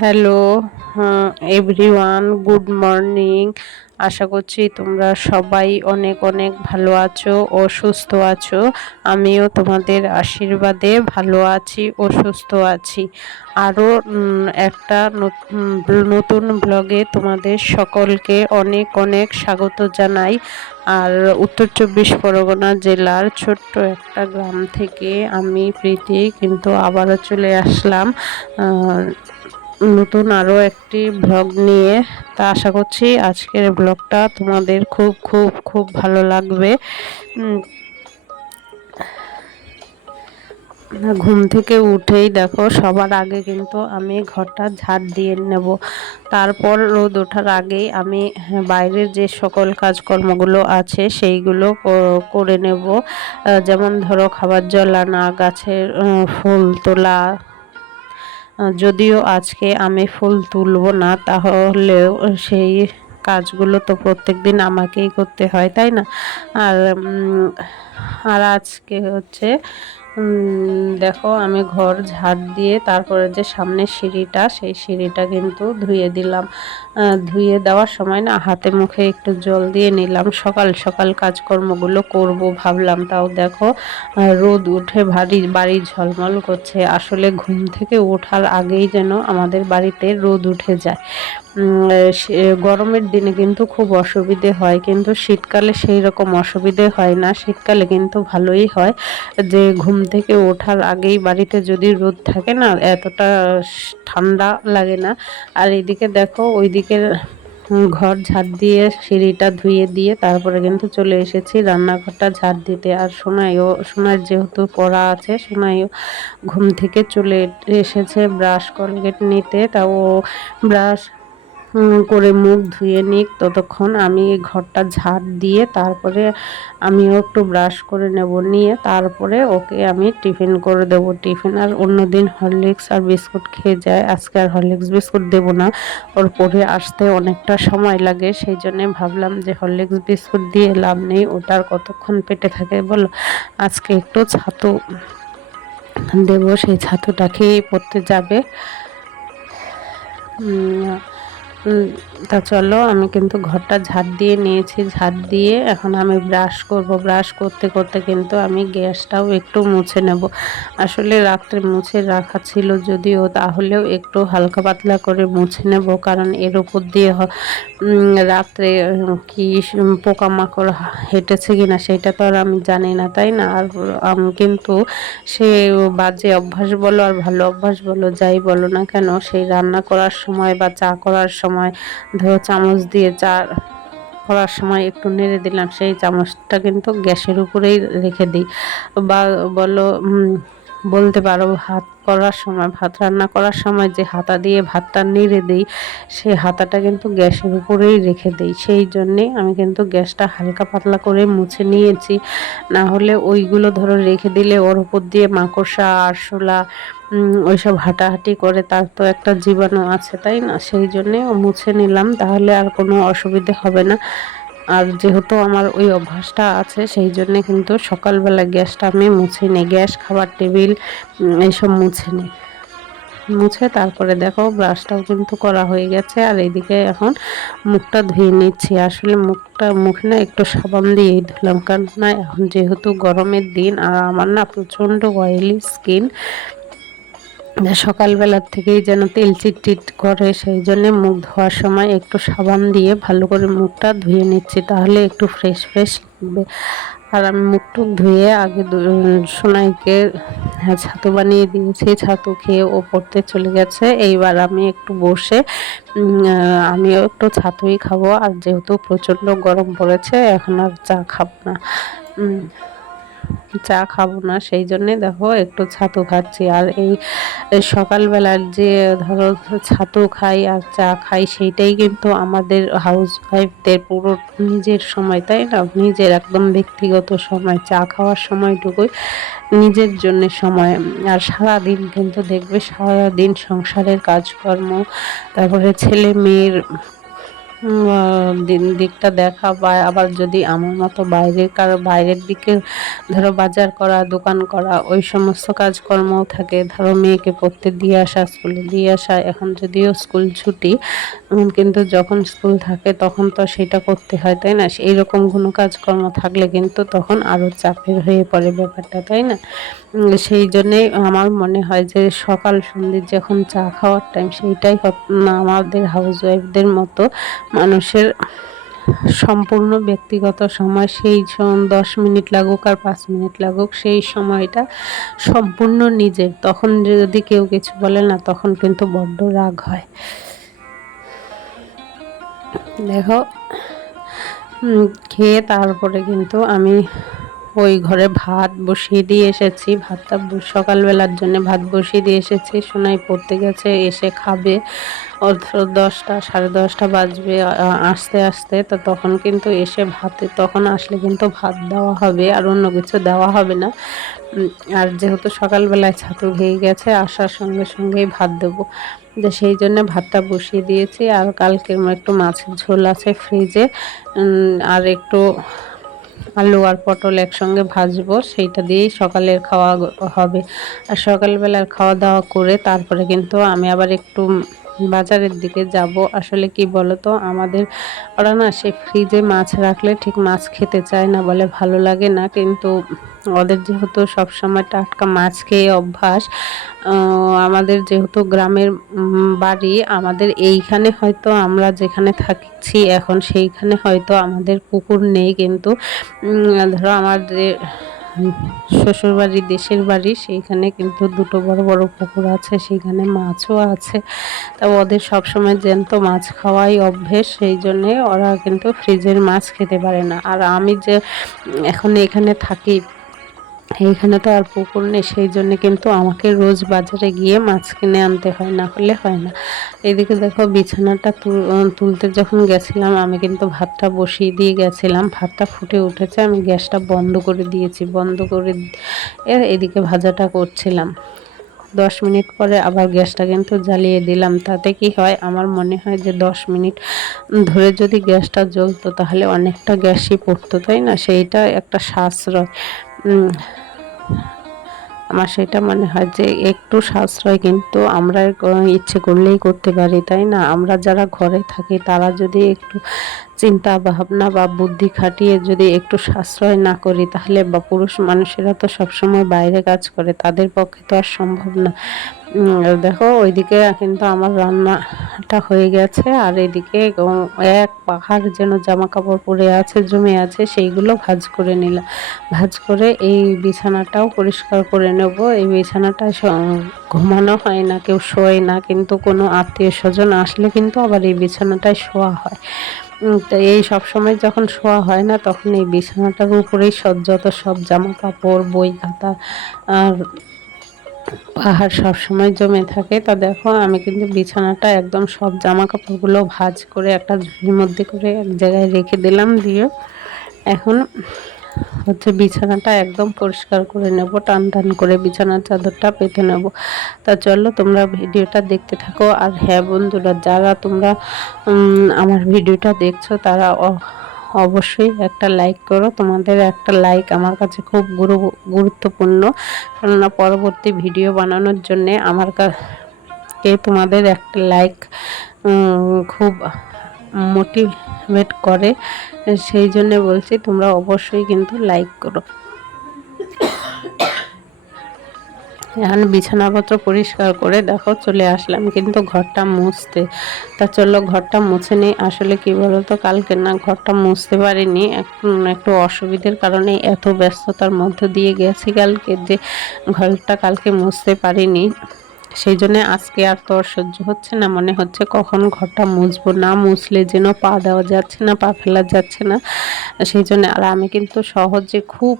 Hello everyone, good morning. আশা করছি তোমরা সবাই অনেক অনেক ভালো আছো ও সুস্থ আছো। আমিও তোমাদের আশীর্বাদে ভালো আছি ও সুস্থ আছি। আরও একটা নতুন ব্লগে তোমাদের সকলকে অনেক অনেক স্বাগত জানাই। আর উত্তর চব্বিশ পরগনা জেলার ছোট্ট একটা গ্রাম থেকে আমি প্রীতি কিন্তু আবারও চলে আসলাম নতুন আরও একটি ব্লগ নিয়ে। তা আশা করছি আজকের ব্লগটা তোমাদের খুব খুব খুব ভালো লাগবে। ঘুম থেকে উঠেই দেখো সবার আগে কিন্তু আমি ঘরটা ঝাড় দিয়ে নেব। তারপর রোদ ওঠার আগেই আমি বাইরের যে সকল কাজকর্মগুলো আছে সেইগুলো করে নেব। যেমন ধরো খাবার জল আনা, গাছের ফুল তোলা। যদিও আজকে আমি ফুল তুলব না, তাহলেও সেই কাজগুলো তো প্রত্যেক দিন আমাকেই করতে হয়, তাই না? আর আর আজকে হচ্ছে দেখো আমি ঘর ঝাড় দিয়ে তারপরে যে সামনের সিঁড়িটা, সেই সিঁড়িটা কিন্তু ধুয়ে দিলাম। ধুয়ে দেওয়ার সময় না হাতে মুখে একটু জল দিয়ে নিলাম। সকাল সকাল কাজকর্মগুলো করব ভাবলাম, তাও দেখো রোদ উঠে বাড়ি ঝলমল করছে। আসলে ঘুম থেকে ওঠার আগেই যেন আমাদের বাড়িতে রোদ উঠে যায়। গরমের দিনে কিন্তু খুব অসুবিধে হয়, কিন্তু শীতকালে সেই রকম অসুবিধে হয় না। শীতকালে কিন্তু ভালোই হয় যে ঘুম থেকে ওঠার আগেই বাড়িতে যদি রোদ থাকে না, এতটা ঠান্ডা লাগে না। আর এদিকে দেখো ওইদিকে ঘর ঝাড় দিয়ে সিঁড়িটা ধুয়ে দিয়ে তারপরে কিন্তু চলে এসেছি রান্নাঘরটা ঝাড় দিতে। আর সোনার যেহেতু পড়া আছে, সোনাইও ঘুম থেকে চলে এসেছে ব্রাশ কলগেট নিতে। তাও ব্রাশ করে মুখ ধুয়ে নিক, ততক্ষণ আমি ঘরটা ঝাড় দিয়ে তারপরে আমিও একটু ব্রাশ করে নেব। নিয়ে তারপরে ওকে আমি টিফিন করে দেবো। টিফিন আর অন্যদিন হরলিক্স আর বিস্কুট খেয়ে যায়, আজকে আর হরলিক্স বিস্কুট দেবো না। ওর পড়ে আসতে অনেকটা সময় লাগে, সেই জন্যে ভাবলাম যে হরলিক্স বিস্কুট দিয়ে লাভ নেই, ওটার কতক্ষণ পেটে থাকে বলো। আজকে একটু ছাতু দেবো, সেই ছাতুটা খেয়েই পড়তে যাবে। তা চলো, আমি কিন্তু ঘরটা ঝাড় দিয়ে নিয়েছি। ঝাড় দিয়ে এখন আমি ব্রাশ করব। ব্রাশ করতে করতে কিন্তু আমি গ্যাসটাও একটু মুছে নেব। আসলে রাত্রে মুছে রাখা ছিল যদিও, তাহলেও একটু হালকা পাতলা করে মুছে নেব, কারণ এর উপর দিয়ে রাত্রে কি পোকামাকড় হেঁটেছে কিনা সেটা তো আর আমি জানি না, তাই না? আর আমি কিন্তু সে বাজে অভ্যাস বলো আর ভালো অভ্যাস বলো, যাই বলো না কেন, সেই রান্না করার সময় বা চা করার সময় ধরো চামচ দিয়ে চা করার সময় একটু নেড়ে দিলাম, সেই চামচটা কিন্তু গ্যাসের উপরেই রেখে দিই। বা বলো বলতে পারো ভাত করার সময়, ভাত রান্না করার সময় যে হাতা দিয়ে ভাতটা নেড়ে দিই, সেই হাতাটা কিন্তু গ্যাসের উপরেই রেখে দিই। সেই জন্যে আমি কিন্তু গ্যাসটা হালকা পাতলা করে মুছে নিয়েছি। না হলে ওইগুলো ধরো রেখে দিলে ওর উপর দিয়ে মাকড়সা আরশোলা ওইসব হাঁটাহাঁটি করে, তার তো একটা জীবাণু আছে, তাই না? সেই জন্যে মুছে নিলাম, তাহলে আর কোনো অসুবিধে হবে না। আর যেহেতু আমার ওই অভ্যাসটা আছে, সেই জন্যে কিন্তু সকালবেলা গ্যাসটা আমি মুছে নিই। গ্যাস, খাবার টেবিল এইসব মুছে নিই। মুছে তারপরে দেখো ব্রাশটাও কিন্তু করা হয়ে গেছে। আর এইদিকে এখন মুখটা ধুয়ে নিচ্ছি। আসলে মুখে না একটু সাবান দিয়েই ধুলাম, কারণ না এখন যেহেতু গরমের দিন আর আমার না প্রচণ্ড অয়েলি স্কিন, সকালবেলার থেকেই যেন তেল চিটচিট করে, সেই জন্যে মুখ ধোয়ার সময় একটু সাবান দিয়ে ভালো করে মুখটা ধুয়ে নিচ্ছি, তাহলে একটু ফ্রেশ ফ্রেশ লাগবে। আর আমি মুখ টুক ধুয়ে আগে সোনাইকে ছাতু বানিয়ে দিয়েছি। ছাতু খেয়ে ও পড়তে চলে গেছে। এইবার আমি একটু বসে আমিও একটু ছাতুই খাবো। আর যেহেতু প্রচণ্ড গরম পড়েছে, এখন আর চা খাবো না। চা খাবো না, সেই জন্যে দেখো একটু ছাতু খাচ্ছি। আর এই সকালবেলার যে ধরো ছাতু খাই আর চা খাই, সেইটাই কিন্তু আমাদের হাউস ওয়াইফদের পুরো নিজের সময়, তাই না? নিজের একদম ব্যক্তিগত সময়, চা খাওয়ার সময়টুকুই নিজের জন্য সময়। আর সারাদিন কিন্তু দেখবে সারাদিন সংসারের কাজকর্ম, তারপরে ছেলে মেয়ের দিকটা দেখা, বা আবার যদি আমার মতো বাইরের দিকে ধরো বাজার করা, দোকান করা, ওই সমস্ত কাজকর্মও থাকে। ধরো মেয়েকে পড়তে দিয়ে আসা, স্কুলে দিয়ে আসা, এখন যদিও স্কুল ছুটি, কিন্তু যখন স্কুল থাকে তখন তো সেটা করতে হয়, তাই না? এইরকম কোনো কাজকর্ম থাকলে কিন্তু তখন আরও চাপের হয়ে পড়ে ব্যাপারটা, তাই না? সেই জন্যেই আমার মনে হয় যে সকাল সন্ধ্যে যখন চা খাওয়ার টাইম, সেইটাই আমাদের হাউসওয়াইফদের মতো মানুষের সম্পূর্ণ ব্যক্তিগত সময়। সেই 10 মিনিট লাগুক আর 5 মিনিট লাগুক, সেই সময়টা সম্পূর্ণ নিজের। তখন যদি কেউ কিছু বলে না, তখন কিন্তু বড্ড রাগ হয়। দেখো, খেয়ে তারপরে কিন্তু আমি ওই ঘরে ভাত বসিয়ে দিয়ে এসেছি। সকালবেলার জন্য ভাত বসিয়ে দিয়ে এসেছি। সোনাই পড়তে গেছে, এসে খাবে। ওর 10টা, 10:30 বাজবে আসতে আসতে। তো তখন কিন্তু এসে তখন আসলে কিন্তু ভাত দেওয়া হবে, আর অন্য কিছু দেওয়া হবে না। আর যেহেতু সকালবেলায় ছাতু খেয়ে গেছে, আসার সঙ্গে সঙ্গেই ভাত দেবো। যে সেই জন্য ভাতটা বসিয়ে দিয়েছি। আর কালকের একটু মাছের ঝোল আছে ফ্রিজে, আর একটু আলু আর পটল একসঙ্গে ভাজবো, সেইটা দিয়েই সকালের খাওয়া হবে। আর সকালবেলার খাওয়া দাওয়া করে তারপরে কিন্তু আমি আবার একটু বাজারের দিকে যাব। আসলে কি বলতো, আমাদের ওরা না সে ফ্রিজে মাছ রাখলে ঠিক মাছ খেতে চায় না, বলে ভালো লাগে না। কিন্তু ওদের যেহেতু সবসময় টাটকা মাছ খেয়ে অভ্যাস, আমাদের যেহেতু গ্রামের বাড়ি, আমাদের এইখানে হয়তো আমরা যেখানে থাকছি এখন, সেইখানে হয়তো আমাদের পুকুর নেই, কিন্তু ধরো আমার যে শ্বশুরবাড়ি, দেশের বাড়ি, সেইখানে কিন্তু দুটো বড় বড় পুকুর আছে, সেইখানে মাছও আছে। তা ওদের সবসময় জ্যান্ত মাছ খাওয়াই অভ্যেস, সেই জন্যে ওরা কিন্তু ফ্রিজের মাছ খেতে পারে না। আর আমি যে এখন এখানে থাকি, এইখানে তো আর পুকুর নেই, সেই জন্য কিন্তু আমাকে রোজ বাজারে গিয়ে মাছ কিনে আনতে হয়, না হলে হয় না। এদিকে দেখো, বিছানাটা তুলতে যখন গেছিলাম, আমি কিন্তু ভাতটা বসিয়ে দিয়ে গেছিলাম। ভাতটা ফুটে উঠেছে, আমি গ্যাসটা বন্ধ করে দিয়েছি। বন্ধ করে এদিকে ভাজাটা করছিলাম। 10 মিনিট পরে আবার গ্যাসটা কিন্তু জ্বালিয়ে দিলাম। তাতে কি হয়, আমার মনে হয় যে 10 মিনিট ধরে যদি গ্যাসটা জ্বলতো, তাহলে অনেকটা গ্যাসই পড়তো, তাই না? সেইটা একটা সাশ্রয়। আমার সেটা মনে হয় যে একটু সাশ্রয় কিন্তু আমরা ইচ্ছে করলেই করতে পারি, তাই না? আমরা যারা ঘরে থাকি, তারা যদি একটু চিন্তা ভাবনা বা বুদ্ধি খাটিয়ে যদি একটু সাশ্রয় না করি, তাহলে বা পুরুষ মানুষেরা তো সবসময় বাইরে কাজ করে, তাদের পক্ষে তো আর সম্ভব না। দেখো, ওইদিকে কিন্তু আমার রান্নাটা হয়ে গেছে, আর এদিকে এক পাহাড় যেন জামা কাপড় পরে আছে, জমে আছে, সেইগুলো ভাঁজ করে নিলাম। ভাঁজ করে এই বিছানাটাও পরিষ্কার করে নেব। এই বিছানাটা ঘুমানো হয় না, কেউ শোয় না, কিন্তু কোনো আত্মীয় স্বজন আসলে কিন্তু আবার এই বিছানাটায় শোয়া হয়। তো এই সব সময় যখন শোয়া হয় না, তখন এই বিছানাটার উপরেই যত সব জামা কাপড়, বই খাতা আর পাহাড় সবসময় জমে থাকে। তা দেখো, আমি কিন্তু বিছানাটা একদম সব জামা কাপড়গুলো ভাঁজ করে একটা ঝুড়ির মধ্যে করে এক জায়গায় রেখে দিলাম। দিয়ে এখন বিছানাটা একদম পরিষ্কার করে নেব, টান টান করে বিছানার চাদরটা পেতে নেব। তা চলো, তোমরা ভিডিওটা দেখতে থাকো। আর হ্যাঁ বন্ধুরা, যারা তোমরা আমার ভিডিওটা দেখছো, তারা অবশ্যই একটা লাইক করো। তোমাদের একটা লাইক আমার কাছে খুব গুরুত্বপূর্ণ, কেননা পরবর্তী ভিডিও বানানোর জন্যে আমার কাছে তোমাদের একটা লাইক খুব মোটিভেট করে। সেই জন্য বলছি, তোমরা অবশ্যই কিন্তু লাইক করো। এখন বিছানাপত্র পরিষ্কার করে দেখো চলে আসলাম কিন্তু ঘরটা মুছতে। তা চলো, ঘরটা মুছে নিই। আসলে কি বলতো, কালকে না ঘরটা মুছতে পারিনি, একটু অসুবিধার কারণে এত ব্যস্ততার মধ্য দিয়ে গেছি কালকে, যে ঘরটা কালকে মুছতে পারিনি। সেই জন্য আজকে আর তো সহ্য হচ্ছে না, মনে হচ্ছে কখন ঘরটা মুছবো, না মুছলে যেন পা দেওয়া যাচ্ছে না, পা ফেলা যাচ্ছে না। সেই জন্য আর আমি কিন্তু সহজে খুব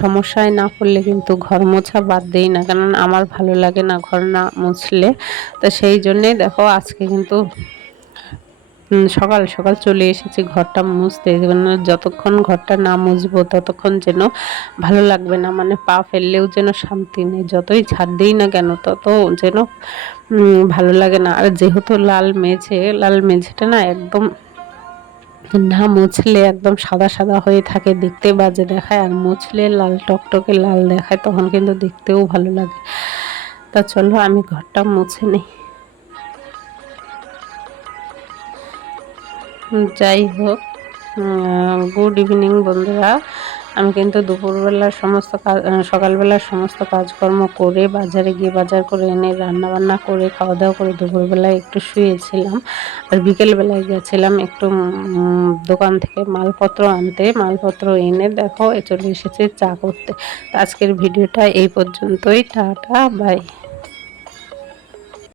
সমস্যায় না পড়লে কিন্তু ঘর মোছা বাদ দেই না, কারণ আমার ভালো লাগে না ঘর না মুছলে। তো সেই জন্যেই দেখো, আজকে কিন্তু সকাল সকাল চলে এসেছি ঘরটা মুছতে, মানে যতক্ষণ ঘরটা না মুছবো ততক্ষণ যেন ভালো লাগবে না, মানে পা ফেললেও যেন শান্তি নেই, যতই ঝাড় দিই না কেন তত যেন ভালো লাগে না। আর যেহেতু লাল মেঝেটা না একদম না মুছলে একদম সাদা সাদা হয়ে থাকে, দেখতে বাজে দেখায়, আর মুছলে লাল টকটকে লাল দেখায়, তখন কিন্তু দেখতেও ভালো লাগে। তা চলো আমি ঘরটা মুছে নিই। যাই হোক, গুড ইভিনিং বন্ধুরা। আমি কিন্তু দুপুরবেলার সমস্ত কাজ, সকালবেলার সমস্ত কাজকর্ম করে বাজারে গিয়ে বাজার করে এনে রান্না বান্না করে খাওয়া দাওয়া করে দুপুরবেলায় একটু শুয়েছিলাম। আর বিকেলবেলায় গেছিলাম একটু দোকান থেকে মালপত্র আনতে, মালপত্র এনে দেখো চলে এসেছে চা করতে। আজকের ভিডিওটা এই পর্যন্তই, টাটা বাই।